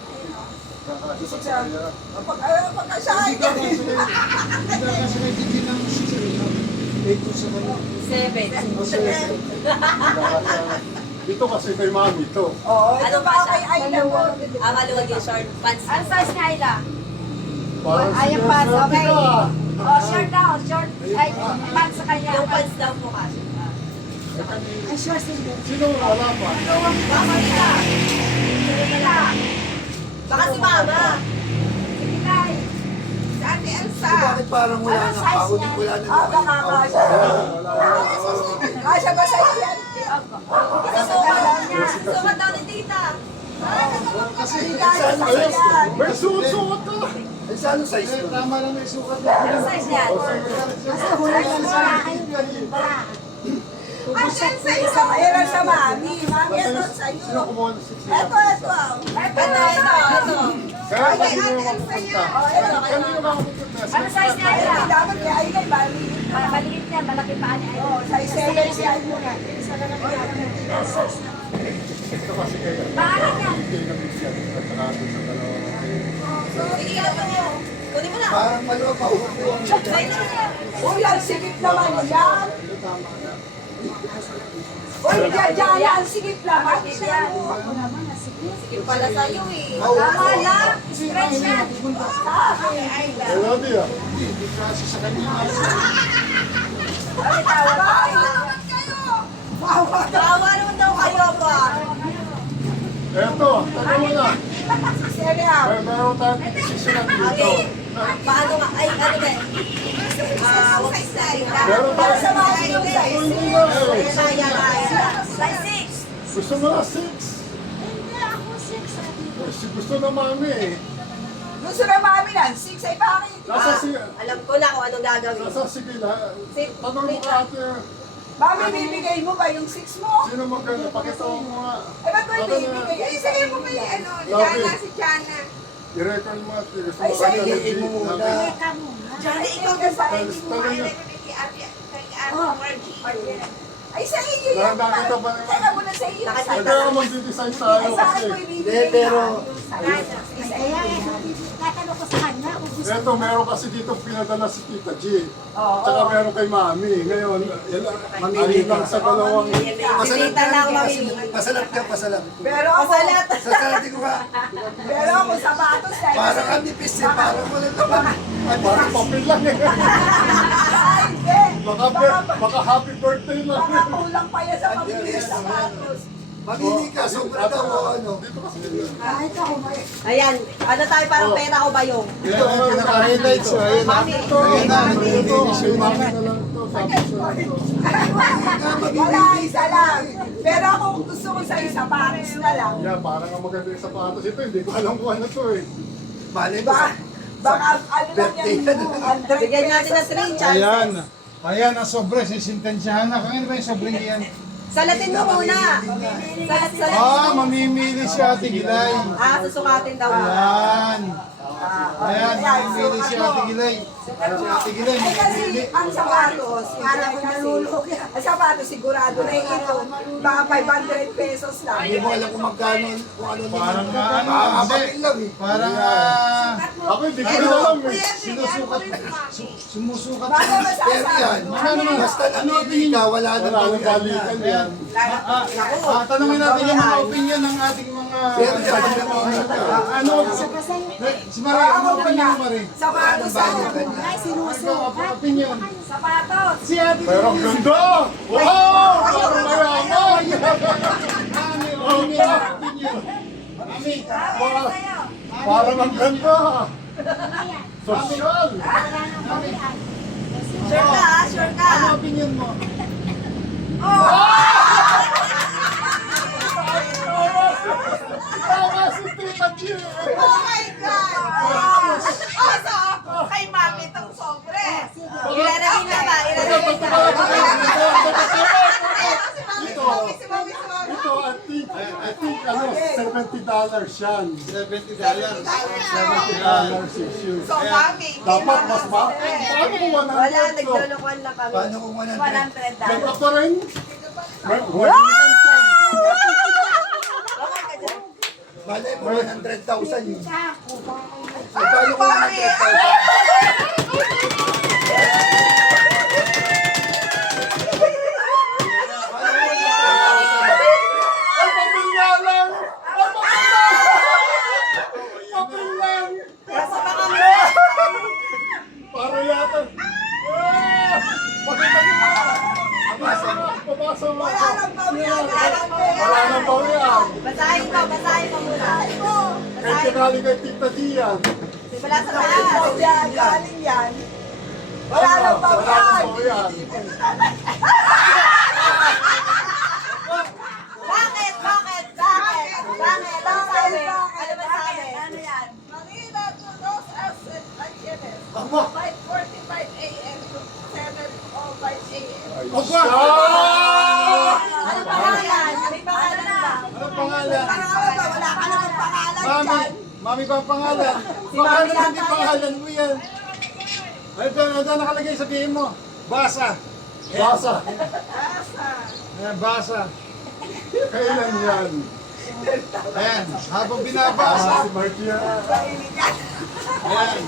kakasya sa kanya. Pagkasahin Hindi ka kasi may titi ng 8 ko sa kanya. 7. Dito kasi kay mami to. Oo, ito Ano ba ba siya? kay Ayla mo? Ang maluwag yung short pants. Ang size niya, Ayla? Parang Ayan pa, okay. ka. Oh, short daw, short. Ay, pants sa kanya. Yung pants daw po kasi. Ay, short din. Sino wala pa? Baka nila. Baka si Mama. Sige, tay. Sa Ate Elsa. Bakit parang wala Ano na? size Ako niya? din wala na. Kakakasya. Kasya ba sa iyan? Sukat daw ni Tita. Kasi Kasya sa iyan. May suot-suot ka. ay sa ano size Eh, mo? tama lang may sukat na. Ano size niya? Kasi huli lang sa Ate Elsa, isa pa. Yan ang sa mami. Mami, ito sa'yo. Sino kumuha ng 6 Ito. Ito. Kaya Ay, kasi kay yung Ate mga Elsa pupunta. yan. Kanino ka pupunta? Ano size niya, Ayla? Dapat kay Ayla, bali. Maliit niya, malaki pa niya. Oh, size 7 siya. Ito kasi kaya. Pangalan niya. Kaya nabigyan. At saka doon sa dalawa. Sige, ano mo. Kunin mo na. Parang maluwag pa upo. Uy, ang sigit naman yan. Uy, dyan yan. Sigit naman yan. Sige pala sa'yo eh. Tama lang. Stretch yan. Kaya di ah. Hindi kasi sa kanya. Ay, tawa naman kayo. Bawa na. Bawa naman daw kayo ba? Eto, taga mo na. Serya. Meron tayong decision dito. Okay. Paano nga? Ay, ano ba? Wag sa Meron Para sa tayong mga yung size. Size 6. gusto mo na 6. Gusto na mami eh. Gusto na mami nan, 6 ay bakit? Nasa si... Alam ko na kung anong gagawin. Nasa sige na. Si- Tanong mo ka ate. Mami, bibigay mo ba yung 6 mo? Sino magkano? Pakita mo nga. Ay, ba't mo ibibigay? Ay, sa'yo mo may ano, Jana, si Jana. I-record mo ate. Gusto Ay, mo sa'yo, ka Iin mo muna. Jana, ikaw ka sa Tapos talaga. Ay, sa iyo yan. Nakita ba naman? Teka muna sa iyo. Nakasal Kaya mag-design tayo Ay, sa akin kasi. mo Hindi, ibibigay. pero Tatanong ko sa kanya kung gusto. Eto, meron kasi dito pinadala si Tita G. Oo. Tsaka meron kay Mami. Ngayon, alin lang sa dalawang... Si Tita lang mamili. pasalat ka, pasalat. Pero ako, Pasalat. Sasalatin ko ka. pero ako sapatos na. Parang ang nipis eh, parang wala naman. Parang papel lang eh. Ay, hindi. Baka happy birthday lang. Baka kulang pa yan sa pamilya ng sapatos. Mamili ka, sobra daw o ano. Dito kasi. Kahit ako may... Ayan. Ano tayo parang pera ko ba yung? Ito ang pinaka-highlights. So, ayun na. Ayun na. May Mami na lang ito. Tapos Wala, isa lang. Pero ako gusto ko sa'yo sapatos na lang. yeah, parang ang maganda yung sapatos ito. Hindi ko alam kung ano to eh. Malay mo Baka, sa... baka ano lang yan, 100 Bigyan natin ng 3 chances. Ayan. Ayan, ang sobre. Sisintensyahan na. Kaya ba yung sobrang iyan? Salatin mo muna. Salatin Ah, mamimili si Ate Gilay. susukatin daw. Ayan. Ayan, namimili si Ate Gilay. Si Ate Gilay, Ay kasi namimili. ang sapatos, parang nalulog. Ang sapatos sigurado na ito, baka 500 pesos lang. Hindi mo alam kung magkano, kung ano Parang naman. ano, Makakapil hindi. lang eh. Parang Ako hindi ko rin alam eh. sinusukat, sumusukat. Baka Pero masasabi. yan, basta namimili ka, wala nang Wala nang balikan balikan yan. Tanungin natin yung mga opinion ng ating mga... Pero dapat namimili ka. Ano? Si Marie, ano opinion mo, Marie? Sapatos ako. Ano opinion? Sapatos. Si Ate Pero ang ganda! Wow! Parang mayaman! Mami, opinion. Mami, Parang ang ganda! Social! Sure ka, sure ka. ano opinion mo? Tama si Tita G! Oh my God! Oh, so, kay Mami itong sobre. Ilalagay na ba? Ilalagay na ba? Si Mami. Ito, I think ano, $70 yan. $70. $70 is shoes. So, Mami. Dapat mas mahal. Paano kung 100 Wala, to? naglulukuan lang kami. Paano kung 100? Ganda pa rin. Wala Malay mo 100,000 yun. So, paano kung 100,000? Ay, papel nga lang! Ay, papel lang! Papel lang! Kasi baka Para yata. Ah! Pakita niyo nga! Pabasa mo. wala nang bawian. Wala nang bawian. Basahin mo muna. Kaya tinali kay Tita G yan. Simula sa Wala nang taas. bawian. Galing yan. Wala nang Wala bawian. nang bawian. Bakit? Bakit? Bakit? Bakit? Ano sabi? Ano ba sabi? Ano yan? Manila to Los Angeles, Angeles. Aba! 5:45 a.m. to 7:05 a.m. Ayos Aba! siya! Ano pangalan? May pangalan ba? Anong pangalan? Pangalan ba? Wala ka namang pangalan Mami, dyan. Mami ba ang pangalan? Si Baka Mami naman hindi yata pangalan mo yan. Ano nakalagay sabihin mo? Basa. Basa. Ayan, basa. Kailan yan? Ayan, habang binabasa. Si Marky yan. Ayan,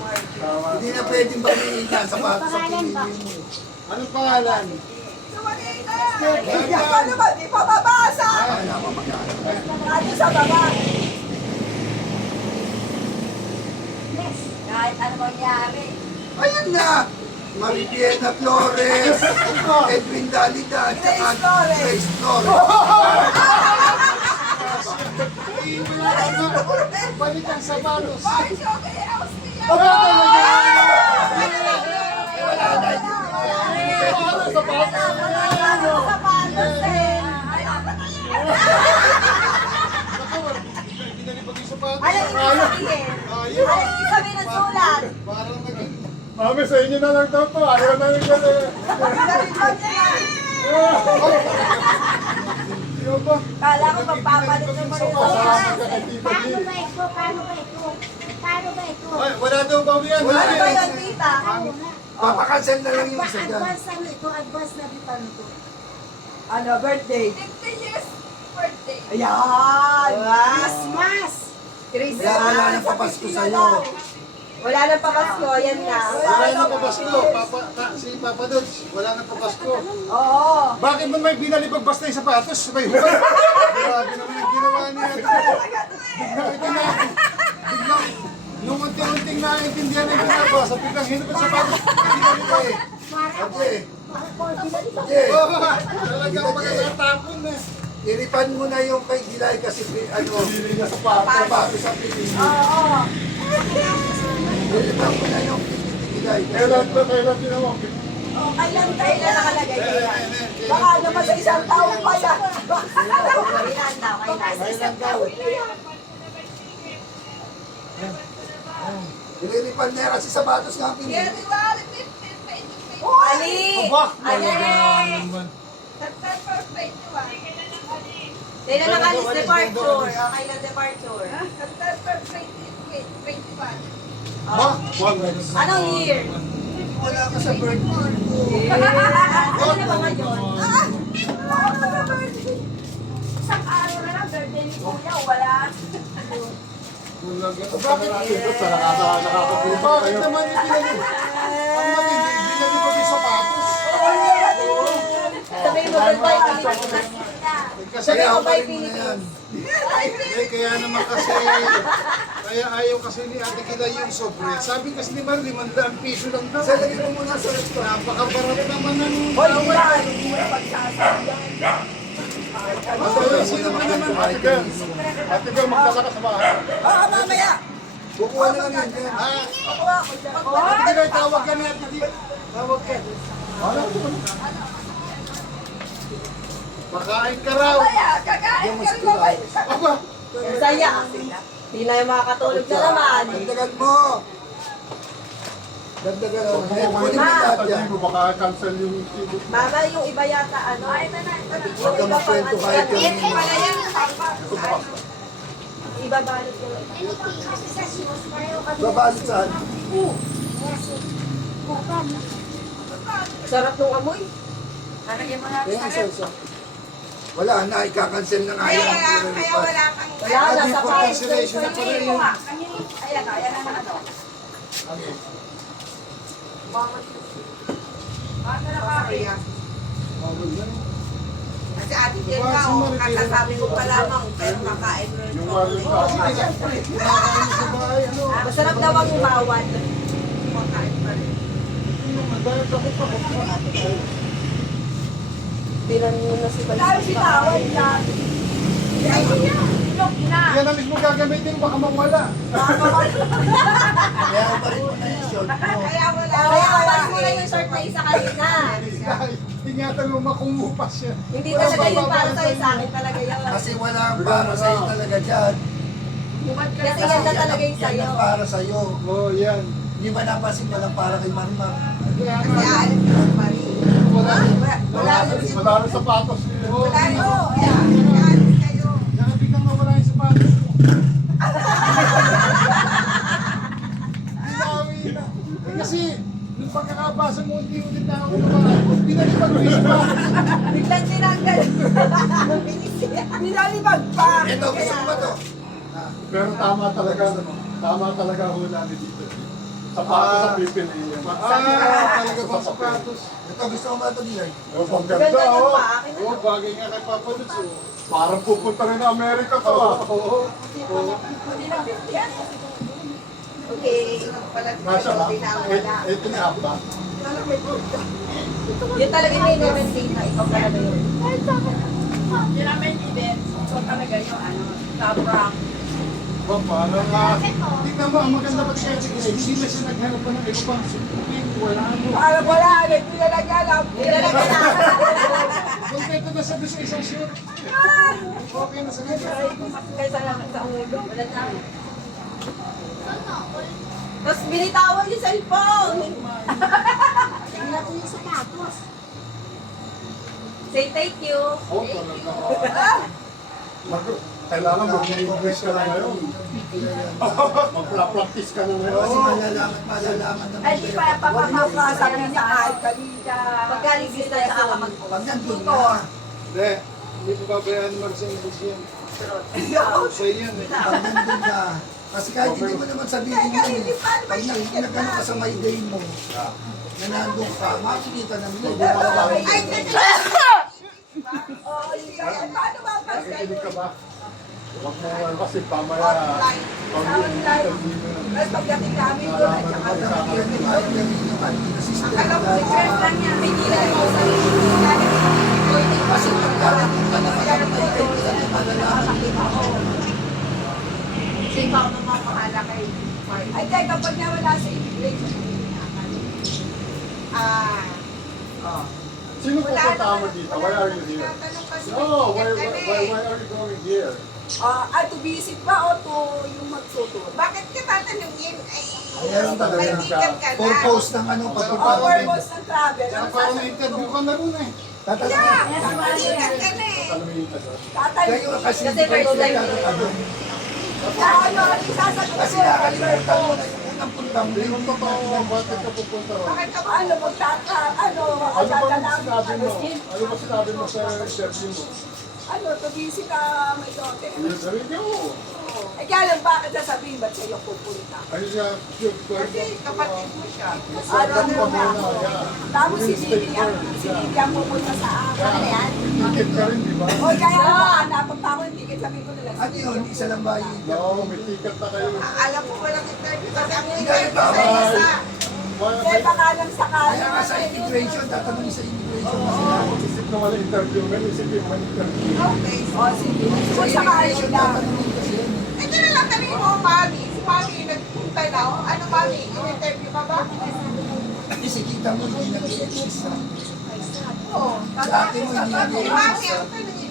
Hindi na pwedeng bawiin yan sa pinili mo. anong pangalan? So, Manila. Ano ba? Di pa babasa. Ano sa baba? Kahit ano mangyari. Ayan na! Maripiena Flores, Edwin Dalida, at saka Grace Flores. Grace Flores. Balik ang sapatos. Ay, okay, Austria. Aba, talaga! Ano sa bata? Sapatos eh. Ginalipag yung sapatos. Ano ibig sabihin? Ayun. Ano ibig sabihin ng sulat? Parang naging... Mami, sa inyo na lang daw to. Ayaw na rin gano'n. Pinalipad niya. Yung ba? Kala ko magpapalit ng mga Kasama ka kay Tita G. Ay, wala daw bawian. Wala Ano na. ba yun, tita? Papakancel na lang yung isa dyan. Ano, birthday? 50 years birthday. Ayan. Christmas. Kaya wala nang papasko sa'yo. Wala nang pamasko, yan na. Wala na papasko. Si Papa Dodge, wala na papasko. Oo. Bakit mo may binalibag basta yung sapatos? May hubad. Grabe naman yung ginawa niya. Biglang ito na. Biglang, nung unti-unting naiintindihan ng binabasa, biglang hinubad sapatos. Binalibag eh. Ate, Talagang pagkakatapon eh. iripan mo na yung kay Gilay kasi ano, Pili niya sa pata. sapatos sa pinili. Oo. Iripan mo na yung Gilay. Kailan ginawa? Oh, kailan Kailan nakalagay ko yan? Baka naman sa isang taon pa yan. Kailan daw, kailan? Kailan daw? Iliripan niya kasi sapatos nga ang pinili. January 15, 2020. Ali! Aba, Ali! naman. September 21. Kailan nakalis departure? O kailan departure? September 2021. Anong year? Wala ka sa birthday ko. Ano na ba ngayon? Isang araw na lang, birthday ni Kuya, wala. Bakit natin doon sa nakakapulo Bakit kayo? naman yung pinag- ang matindi, binili ko yung sapatos. Sabihin mo, goodbye, Pilipinas. Kasi Sabihin mo, Kaya bye, pa rin mo na yan. Pilipinas. kaya naman kasi, kaya ayaw kasi ni Ate Kila yung sobre. Sabi kasi ni Mar, 500 piso lang daw. Sa lagay mo muna sa restaurant. Napakabarat naman ng Hoy, mura pagsasabihan. sino ba naman? Ate Bel, Ate Bel, magdala ka sa bahay. Mamaya. Kukuha na lang yan. Ate Kila, tawag ka ni Ate Kila. Tawag ka. Makain ka raw. Kakain ka rin naman. Aba, Saya. Hindi na yung makakatulog na naman. Dagdagan mo. Dagdagan mo. Eh, kunin mo lahat yan. Sabihin mo, baka cancel yung ticket. Mama, yung iba yata, ano? Huwag Yung ka iba pang magkwento ano kahit yan. yung... Iba balot yun. Babalit saan? Sarap nung amoy. Kaya isa. Wala na, ikakancel na nga yan. Kaya wala kang... Wala na sa cancellation na pala yun. Ayan na ano. Kasi ate Jelma, kakasabi ko pa lamang, pero makain mo yung Yung chocolate. wallet ka. Kumakain sa bahay, ano? Masarap daw ang bawal. Makain pa rin. Tiran mo na si Dahil Balita. sinawal lang. Yan ang mismo gagamitin, baka mawala. Kaya pa rin mo na yung short mo. Kaya wala. Kaya abas mo na yung short na isa kanina. Ingatan mo, makumupas siya. Hindi talaga yun para sa'yo, sa akin talaga yun. Kasi wala ang para sa'yo talaga dyan. Kasi ganda talaga yung Yan sa'yo. ang para sa'yo. Oh, yan. Hindi ba napasin walang para kay Marimar? Kaya Kasi aalis ko pa rin. wala. Wala Wala na sapatos. Oh, Wala no. Aalis kayo. Yan, biglang nawala yung sapatos ko. Binawi na. Kasi, nung pagkakabasa mo, hindi na ako naman. Pinalipag mo yung sapatos. Biglang tinanggal. Binalibag pa. Ito, gusto mo ba ito? Pero tama talaga hula ni dito. Sapatos sa pipiliin. Talaga ba sapatos? Ito, gusto mo ba ito, Dilay? Oh, ang Ganda ganda, ng oh. pa, akin na. Oo, bagay nga kay Papa Lutz. Oh. Parang pupunta rin na Amerika to, ah. Oo. Okay. Pala Nasa ba? dinawala. 8.5 ba? Yun talaga yung may lemon data. Ikaw talaga yun. Yun ang may event. So talaga yung ano, sobrang. Ba, parang tignan mo, ang maganda pa siya. Hindi na siya naghanap pa ng iba pang sukutin. Wala mo. Wala, hindi na lang alam. Nilalagyan na. Kompleto na sabi sa isang shoot. Okay na sa ganyan. Kaysa lang sa ulo. Wala na. Tapos binitawan yung cellphone. Tingnan natin yung sapatos. Say thank you. Oh, talaga. Kailangan mag-English ka na ngayon. Mag-practice ka na Kasi ngayon. malalaman naman. Ay, di pa papapakasabi niya kahit kanina. Paggaling sila sa akamag. Pag nandun na, Hindi. Hindi ko babayaan naman sa English yan. Sa yan eh. pag nandun na. Kasi kahit hindi mo naman sabihin yun eh. Pag nagano ka sa my day mo, na nandun ka, makikita naman yun. Di ba? Paano ba pa Nakikinig ka ba? Huwag mo kasi pamaya. Tapos pagdating namin doon, at saka Yan yung ayaw yan yung assistant. alam ko, request lang yan. Pigilan mo sa Kasi pagkarating ka naman ang my day, kasi malalaman yun. Kasi ikaw na mamahala kay Mark. Ay, kaya kapag nawala sa immigration, Sino pupunta mo dito? Why are you here? No, why are you going here? To visit ba o to yung magtuturo? Bakit ka tatanungin? Ay, Ayan talaga. kaibigan ka na. Purpose ng ano, O pagpapalagay. purpose ng travel. Kaya Ano parang sasabihin na-interview mo? ka na rin eh. Tatanungin. Kaibigan ka na eh. Tanungin ka doon. Kayo kasi Kasi hindi first kayo time nagtatanong. Ano, sasagot Kasi mo. nakalimutan mo na yung una ang puntang Hindi mo totoo, bakit ka pupunta ron? Bakit ka ba? Ano mo Ano ba sinabi mo? Ano ba sinabi mo sa interview mo? Ano, tubisi ka may dote. Sabi niyo, Eh kaya lang bakit sasabihin ba't sa'yo pupunta? ayun siya, cute ko. Kasi kapatid mo siya. Ano Ano pa na muna, yeah. Tapos si Bibi ang pupunta sa akin. Ano yan? Ticket ka rin, di ba? O kaya hanapan pa ako yung ticket, sabi ko nila. Ano yun? Isa lang ba yung No, may ticket na kayo. Alam ko walang interview kasi ang Ikaw interview ba? sa isa. Wala Kaya baka lang sakali. Kaya nga sa immigration, tatanungin sa immigration mo sila. isip na wala interview, may isipin mo interview. Okay. O sige. Sa Kung sakali immigration, lang. tatanungin kasi yan. Ito na lang kami mo, Mami. Si Mami nagpunta na. Ano, Mami? In-interview ka ba? Kasi kita mo, hindi nag-i-exist na. Oo. Dati mo, hindi Si Mami, nag-i-exist ang tanong